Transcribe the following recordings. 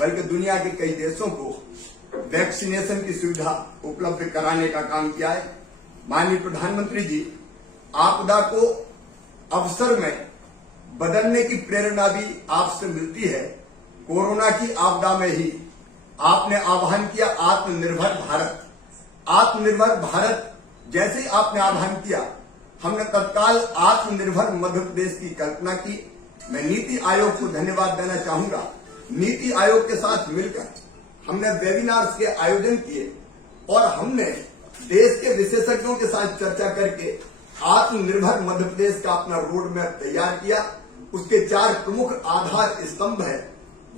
बल्कि दुनिया के कई देशों को वैक्सीनेशन की सुविधा उपलब्ध कराने का काम किया है। माननीय प्रधानमंत्री जी, आपदा को अवसर में बदलने की प्रेरणा भी आपसे मिलती है। कोरोना की आपदा में ही आपने आह्वान किया आत्मनिर्भर भारत। आत्मनिर्भर भारत जैसे ही आपने आह्वान किया, हमने तत्काल आत्मनिर्भर मध्य प्रदेश की कल्पना की। मैं नीति आयोग को धन्यवाद देना चाहूंगा। नीति आयोग के साथ मिलकर हमने वेबिनार्स के आयोजन किए और हमने देश के विशेषज्ञों के साथ चर्चा करके आत्मनिर्भर मध्य प्रदेश का अपना रोड मैप तैयार किया। उसके 4 प्रमुख आधार स्तंभ है: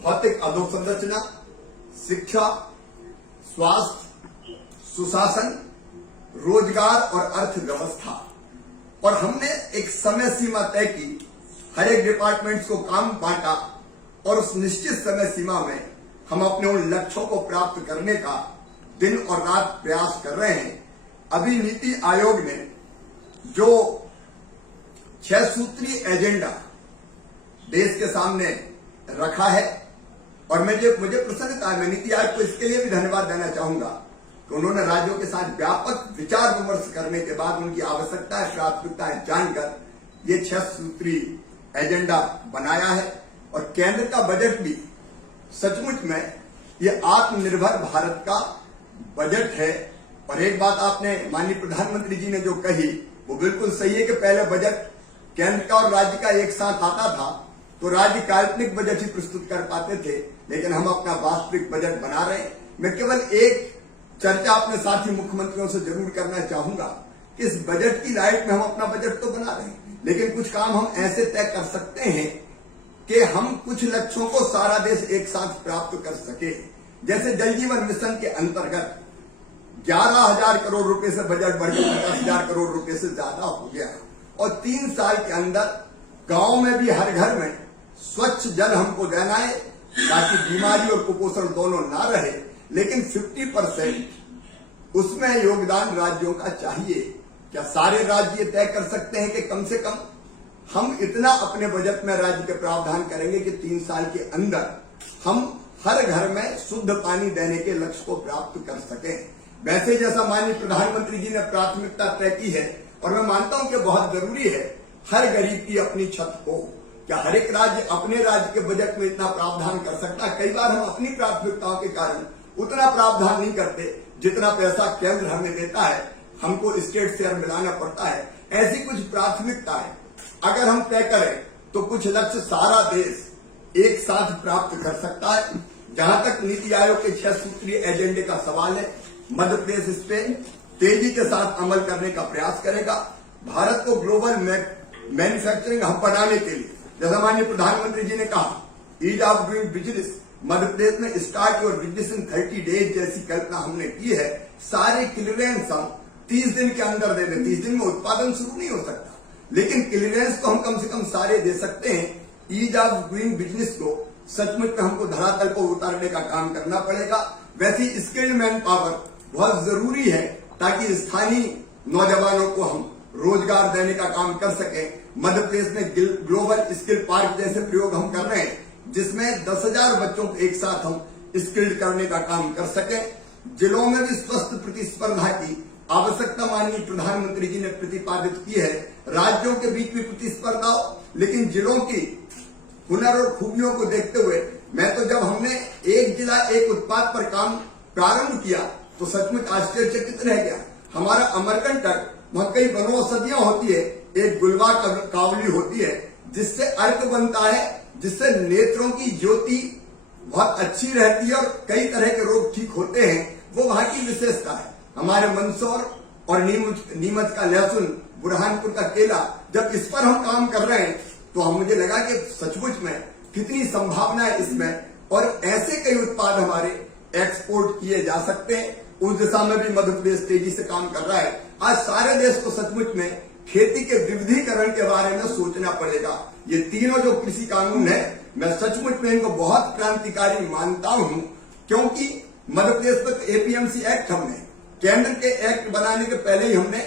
भौतिक अधोसंरचना, शिक्षा, स्वास्थ्य, सुशासन, रोजगार और अर्थव्यवस्था। और हमने एक समय सीमा तय की, हर एक डिपार्टमेंट्स को काम बांटा और उस निश्चित समय सीमा में हम अपने उन लक्ष्यों को प्राप्त करने का दिन और रात प्रयास कर रहे हैं। अभी नीति आयोग ने जो 6 सूत्रीय एजेंडा देश के सामने रखा है और मुझे प्रसन्नता है, मैं नीति आयोग को इसके लिए भी धन्यवाद देना चाहूंगा कि उन्होंने राज्यों के साथ व्यापक विचार विमर्श करने के बाद उनकी आवश्यकताएं, प्राथमिकताएं जानकर ये 6 सूत्रीय एजेंडा बनाया है। और केंद्र का बजट भी सचमुच में ये आत्मनिर्भर भारत का बजट है। और एक बात आपने माननीय प्रधानमंत्री जी ने जो कही वो बिल्कुल सही है कि पहले बजट केंद्र का और राज्य का एक साथ आता था तो राज्य काल्पनिक बजट ही प्रस्तुत कर पाते थे, लेकिन हम अपना वास्तविक बजट बना रहे हैं। मैं केवल एक चर्चा अपने साथी मुख्यमंत्रियों से जरूर करना चाहूंगा कि इस बजट की लाइट में हम अपना बजट तो बना रहे हैं, लेकिन कुछ काम हम ऐसे तय कर सकते हैं कि हम कुछ लक्ष्यों को सारा देश एक साथ प्राप्त कर सके। जैसे जल जीवन मिशन के अंतर्गत 11,000 करोड़ रुपए से बजट बढ़कर 50,000 करोड़ रुपए से ज्यादा हो गया और 3 साल के अंदर गांव में भी हर घर में स्वच्छ जल हमको देना है ताकि बीमारी और कुपोषण दोनों ना रहे। लेकिन 50% उसमें योगदान राज्यों का चाहिए। क्या सारे राज्य तय कर सकते हैं कि कम से कम हम इतना अपने बजट में राज्य के प्रावधान करेंगे कि 3 साल के अंदर हम हर घर में शुद्ध पानी देने के लक्ष्य को प्राप्त कर सकें? वैसे जैसा माननीय प्रधानमंत्री जी ने प्राथमिकता तय की है और मैं मानता हूं कि बहुत जरूरी है हर गरीब की अपनी छत हो। क्या हर एक राज्य अपने राज्य के बजट में इतना प्रावधान कर सकता है? कई बार हम अपनी प्राथमिकताओं के कारण उतना प्रावधान नहीं करते जितना पैसा केंद्र हमें देता है, हमको स्टेट शेयर मिलाना पड़ता है। ऐसी कुछ प्राथमिकताएं अगर हम तय करें तो कुछ लक्ष्य सारा देश एक साथ प्राप्त कर सकता है। जहां तक नीति आयोग के 6 सूत्रीय एजेंडे का सवाल है, मध्य प्रदेश इस पे तेजी के साथ अमल करने का प्रयास करेगा। भारत को ग्लोबल मैन्युफैक्चरिंग हब बनाने के लिए, जैसा माननीय प्रधानमंत्री जी ने कहा, ease of doing business, Madhya Pradesh में start your business in 30 days जैसी कल्पना हमने की है। सारे क्लियरेंस हम 30 दिन के अंदर दे दें। 30 दिन में उत्पादन शुरू नहीं हो सकता, लेकिन क्लियरेंस तो हम कम से कम सारे दे सकते हैं। ईज ऑफ डूइंग बिजनेस को सचमुच में हमको धरातल को उतारने का काम करना पड़ेगा। वैसे स्किल्ड मैन पावर बहुत जरूरी है ताकि स्थानीय नौजवानों को हम रोजगार देने का काम कर सके। मध्य प्रदेश में ग्लोबल स्किल पार्क जैसे प्रयोग हम कर रहे हैं जिसमें 10,000 बच्चों को एक साथ हम स्किल्ड करने का काम कर सके। जिलों में भी स्वस्थ प्रतिस्पर्धा की आवश्यकता माननीय प्रधानमंत्री जी ने प्रतिपादित की है। राज्यों के बीच भी प्रतिस्पर्धा हो, लेकिन जिलों की हुनर और खूबियों को देखते हुए मैं तो जब हमने एक जिला एक उत्पाद पर काम प्रारंभ किया तो सचमुच आश्चर्यचकित रह गया। हमारा अमरकंटक, वहां कई वनौषधियां होती है, एक गुलवा कावली होती है जिससे अर्क बनता है, जिससे नेत्रों की ज्योति बहुत अच्छी रहती है और कई तरह के रोग ठीक होते हैं। वो वहां की विशेषता है। हमारे मंदसौर और नीमच का लहसुन, बुरहानपुर का केला, जब इस पर हम काम कर रहे हैं तो मुझे लगा कि सचमुच में कितनी संभावना है इसमें और ऐसे कई उत्पाद हमारे एक्सपोर्ट किए जा सकते हैं। उस दिशा में भी मध्य प्रदेश तेजी से काम कर रहा है। आज सारे देश को सचमुच में खेती के विविधीकरण के बारे में सोचना पड़ेगा। ये तीनों जो कृषि कानून है, मैं सचमुच में इनको बहुत क्रांतिकारी मानता हूं, क्योंकि मध्य प्रदेश में एपीएमसी एक्ट हमने केंद्र के एक्ट बनाने के पहले ही हमने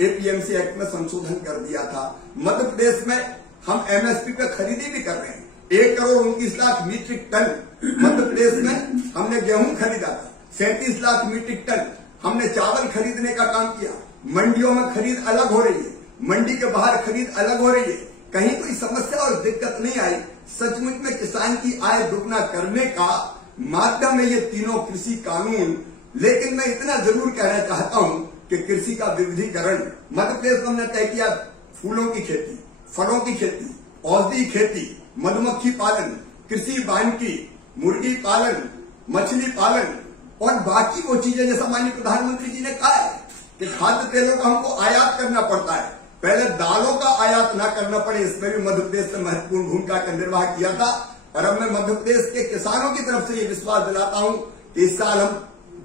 एपीएमसी एक्ट में संशोधन कर दिया था। मध्य प्रदेश में हम एमएसपी पे खरीदी भी कर रहे हैं। 1,29,00,000 मीट्रिक टन मध्य प्रदेश में हमने गेहूं खरीदा था। 37 लाख मीट्रिक टन हमने चावल खरीदने का काम किया। मंडियों में खरीद अलग हो रही है, मंडी के बाहर खरीद अलग हो रही है। कहीं कोई समस्या और दिक्कत नहीं आई। सचमुच में किसान की आय दुगना करने का माध्यम है ये तीनों कृषि कानून। लेकिन मैं इतना जरूर कहना चाहता हूं कि कृषि का विविधीकरण मध्य प्रदेश में हमने तय किया। फूलों की खेती, फलों की खेती, औषधि खेती, मधुमक्खी पालन, कृषि वानिकी, मुर्गी पालन, मछली पालन और बाकी वो चीजें जैसा माननीय प्रधानमंत्री जी ने कहा है कि खाद्य तेलों का हमको आयात करना पड़ता है, पहले दालों का आयात ना करना पड़े, इसमें भी मध्य प्रदेश ने महत्वपूर्ण भूमिका का निर्वाह किया था। और अब मैं मध्य प्रदेश के किसानों की तरफ से ये विश्वास दिलाता हूं कि इस साल हम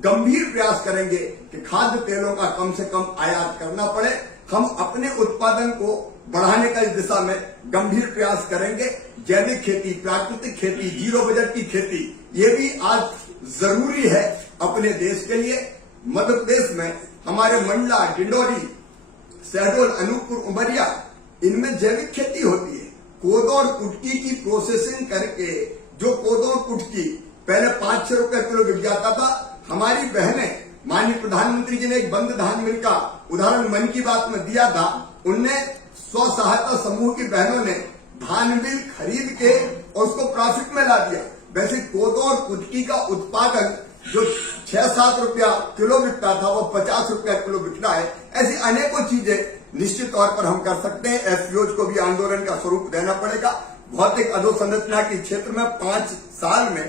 गंभीर प्रयास करेंगे कि खाद्य तेलों का कम से कम आयात करना पड़े। हम अपने उत्पादन को बढ़ाने का इस दिशा में गंभीर प्रयास करेंगे। जैविक खेती, प्राकृतिक खेती, जीरो बजट की खेती, ये भी आज जरूरी है अपने देश के लिए। मध्य प्रदेश में हमारे मंडला, डिंडोरी, शहडोल, अनूपपुर, उमरिया, इनमें जैविक खेती होती है। कोदो और कुटकी की प्रोसेसिंग करके जो कोदो और कुटकी पहले 5-6 रुपए किलो बिक जाता था, हमारी बहनें, माननीय प्रधानमंत्री जी ने एक बंद धान मिल का उदाहरण मन की बात में दिया था। उनने स्व सहायता समूह की बहनों ने धान मिल खरीद के और उसको प्रॉफिट में ला दिया। वैसे कोदो और कुटकी का उत्पादन जो 6-7 रुपया किलो बिकता था वो 50 रुपया किलो बिक रहा है। ऐसी अनेकों चीजें निश्चित तौर पर हम कर सकते हैं। एफपीओज को भी आंदोलन का स्वरूप देना पड़ेगा। भौतिक अधोसंरचना के क्षेत्र में 5 साल में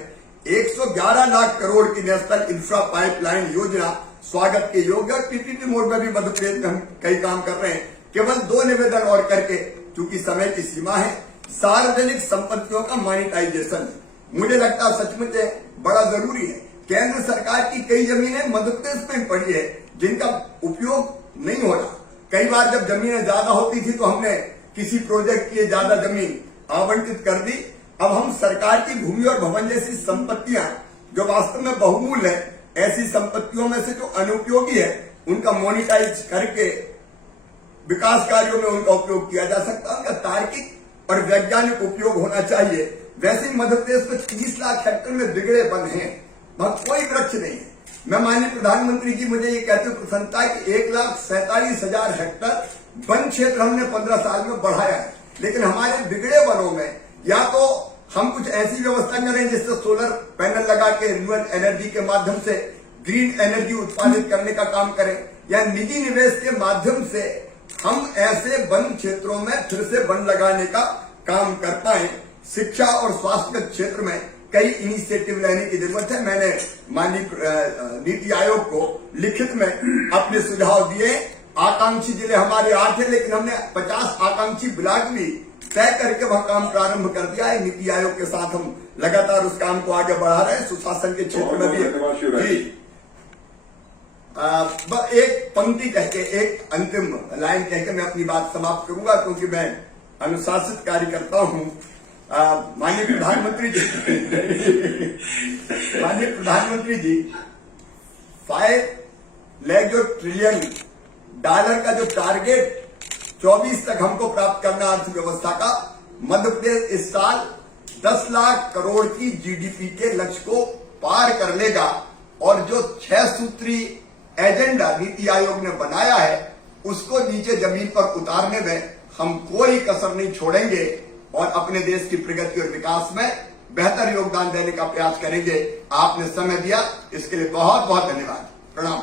111 लाख करोड़ की नेशनल इंफ्रा पाइपलाइन योजना स्वागत के योग्य। पीपीपी मोड में भी मध्य प्रदेश में हम कई काम कर रहे हैं। केवल 2 निवेदन और करके, चूंकि समय की सीमा है, सार्वजनिक संपत्तियों का मॉनिटाइजेशन मुझे लगता है सचमुच बड़ा जरूरी है। केंद्र सरकार की कई जमीनें मध्य प्रदेश में पड़ी है जिनका उपयोग नहीं हो रहा। कई बार जब जमीनें ज्यादा होती थी तो हमने किसी प्रोजेक्ट के लिए ज्यादा जमीन आवंटित कर दी। अब हम सरकार की भूमि और भवन जैसी संपत्तियां जो वास्तव में बहुमूल्य है, ऐसी संपत्तियों में से जो अनुपयोगी है उनका मोनिटाइज करके विकास कार्यों में उनका उपयोग किया जा सकता है। उनका तार्किक और वैज्ञानिक उपयोग होना चाहिए। वैसे ही मध्य प्रदेश में 30 लाख हेक्टेयर में बिगड़े वन हैं, वहां कोई वृक्ष नहीं है। मैं माननीय प्रधानमंत्री जी मुझे ये कहते हुए प्रसन्नता है कि 1,47,000 हेक्टेयर वन क्षेत्र हमने 15 साल में बढ़ाया है। लेकिन हमारे बिगड़े वनों में या तो हम कुछ ऐसी व्यवस्था करें जिससे सोलर पैनल लगा के रिन्यूएबल एनर्जी के माध्यम से ग्रीन एनर्जी उत्पादित करने का काम करें, या निजी निवेश के माध्यम से हम ऐसे वन क्षेत्रों में फिर से वन लगाने का काम कर पाए। शिक्षा और स्वास्थ्य के क्षेत्र में कई इनिशिएटिव लेने की जरूरत है। मैंने माननीय नीति आयोग को लिखित में अपने सुझाव दिए। आकांक्षी जिले हमारे 8 है, लेकिन हमने 50 आकांक्षी ब्लॉक भी तय करके वह काम प्रारंभ कर दिया है। नीति आयोग के साथ हम लगातार उस काम को आगे बढ़ा रहे हैं। सुशासन के क्षेत्र में भी जी बस एक पंक्ति कह के, एक अंतिम लाइन कह के मैं अपनी बात समाप्त करूंगा, क्योंकि मैं अनुशासित कार्यकर्ता हूं। माननीय प्रधानमंत्री जी $5 लाख ट्रिलियन का जो टारगेट 24 तक हमको प्राप्त करना अर्थव्यवस्था का, मध्य प्रदेश इस साल 10 लाख करोड़ की जीडीपी के लक्ष्य को पार कर लेगा। और जो 6 सूत्री एजेंडा नीति आयोग ने बनाया है उसको नीचे जमीन पर उतारने में हम कोई कसर नहीं छोड़ेंगे और अपने देश की प्रगति और विकास में बेहतर योगदान देने का प्रयास करेंगे। आपने समय दिया, इसके लिए बहुत बहुत धन्यवाद। प्रणाम।